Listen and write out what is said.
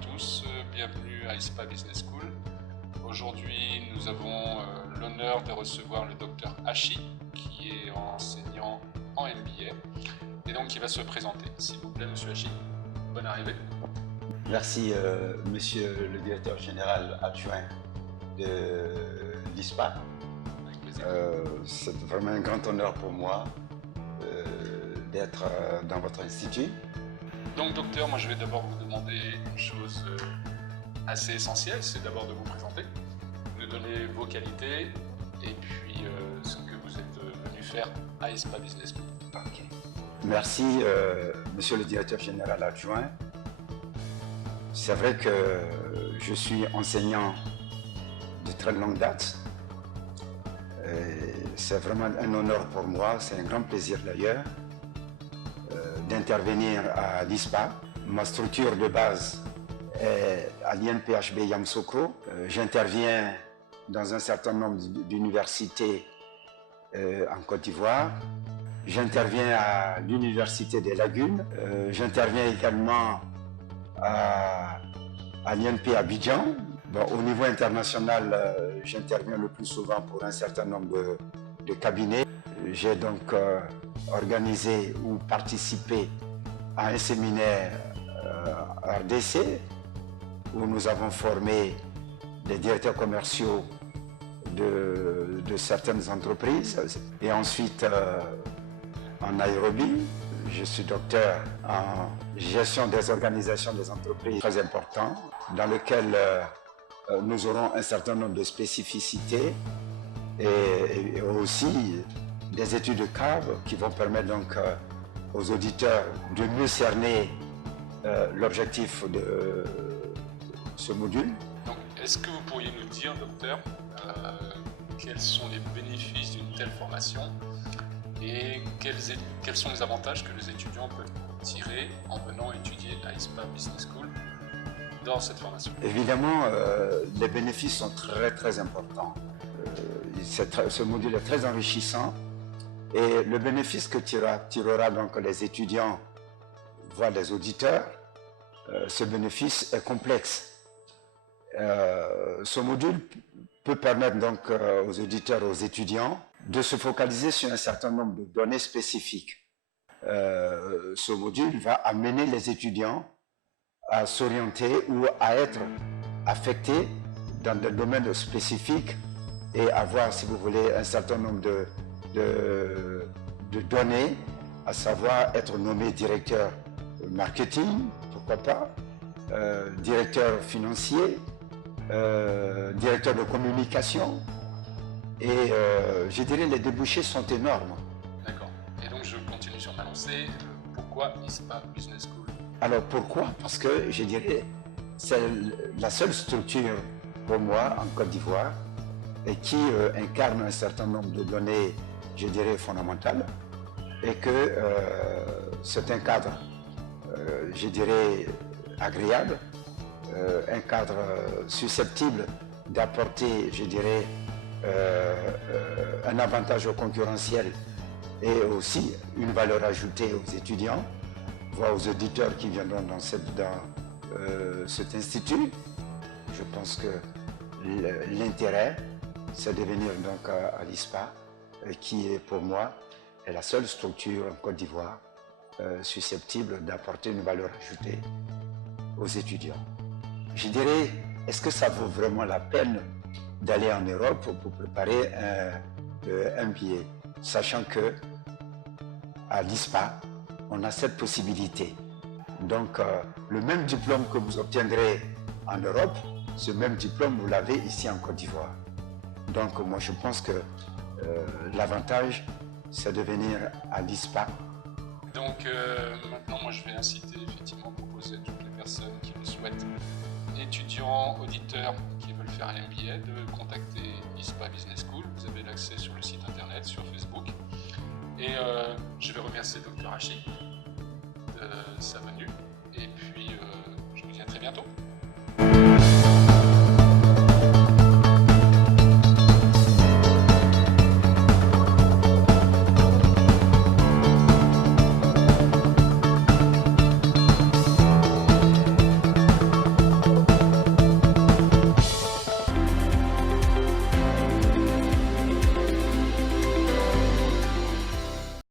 tous, bienvenue à ISPA Business School. Aujourd'hui, nous avons l'honneur de recevoir le docteur Hachi, qui est enseignant en MBA, et donc il va se présenter. S'il vous plaît, monsieur Hachi, bonne arrivée. Merci, monsieur le directeur général adjoint de l'ISPA. Avec plaisir. C'est vraiment un grand honneur pour moi d'être dans votre institut. Donc, docteur, moi je vais d'abord vous demander une chose assez essentielle, c'est d'abord de vous présenter, nous donner vos qualités et puis ce que vous êtes venu faire à ISPA Business School. Okay. Merci, monsieur le directeur général adjoint. C'est vrai que je suis enseignant de très longue date. C'est vraiment un honneur pour moi, c'est un grand plaisir d'ailleurs d'intervenir à l'ISPA. Ma structure de base est à l'INPHB Yamoussoukro. J'interviens dans un certain nombre d'universités en Côte d'Ivoire. J'interviens à l'Université des Lagunes. J'interviens également à l'INP Abidjan. Bon, au niveau international, j'interviens le plus souvent pour un certain nombre de cabinets. J'ai donc organisé ou participé à un séminaire RDC où nous avons formé des directeurs commerciaux de certaines entreprises. Et ensuite, en Nairobi, je suis docteur en gestion des organisations des entreprises très important, dans lequel nous aurons un certain nombre de spécificités et aussi des études de cas qui vont permettre donc aux auditeurs de mieux cerner l'objectif de ce module. Donc, est-ce que vous pourriez nous dire, docteur, quels sont les bénéfices d'une telle formation et quels sont les avantages que les étudiants peuvent tirer en venant étudier à ISPA Business School dans cette formation? Évidemment, les bénéfices sont très importants. Ce module est très enrichissant et le bénéfice que tirera donc les étudiants, voire les auditeurs, ce bénéfice est complexe. Ce module peut permettre donc aux auditeurs, aux étudiants, de se focaliser sur un certain nombre de données spécifiques. Ce module va amener les étudiants à s'orienter ou à être affectés dans des domaines spécifiques et avoir, si vous voulez, un certain nombre de données, à savoir être nommé directeur marketing, pourquoi pas, directeur financier, directeur de communication, et je dirais les débouchés sont énormes. D'accord. Et donc je continue sur ma lancée. Pourquoi ISPA Business School? Alors pourquoi? Parce que je dirais c'est la seule structure pour moi en Côte d'Ivoire et qui incarne un certain nombre de données, je dirais, fondamentales, et que c'est un cadre, je dirais, agréable, un cadre susceptible d'apporter, je dirais, un avantage concurrentiel et aussi une valeur ajoutée aux étudiants, voire aux auditeurs qui viendront dans cet institut. Je pense que l'intérêt, c'est de venir donc à l'ISPA, qui est pour moi est la seule structure en Côte d'Ivoire susceptible d'apporter une valeur ajoutée aux étudiants. Je dirais, est-ce que ça vaut vraiment la peine d'aller en Europe pour préparer un MBA, sachant que à l'ISPA, on a cette possibilité. Donc, le même diplôme que vous obtiendrez en Europe, ce même diplôme, vous l'avez ici en Côte d'Ivoire. Donc, moi, je pense que l'avantage, c'est de venir à l'ISPA. Donc, maintenant, moi, je vais inciter, effectivement, proposer à toutes les personnes qui le souhaitent, étudiants, auditeurs qui veulent faire un MBA, de contacter ISPA Business School. Vous avez l'accès sur le site internet, sur Facebook. Et je vais remercier Dr Hachi de sa venue. Et puis, je vous dis à très bientôt.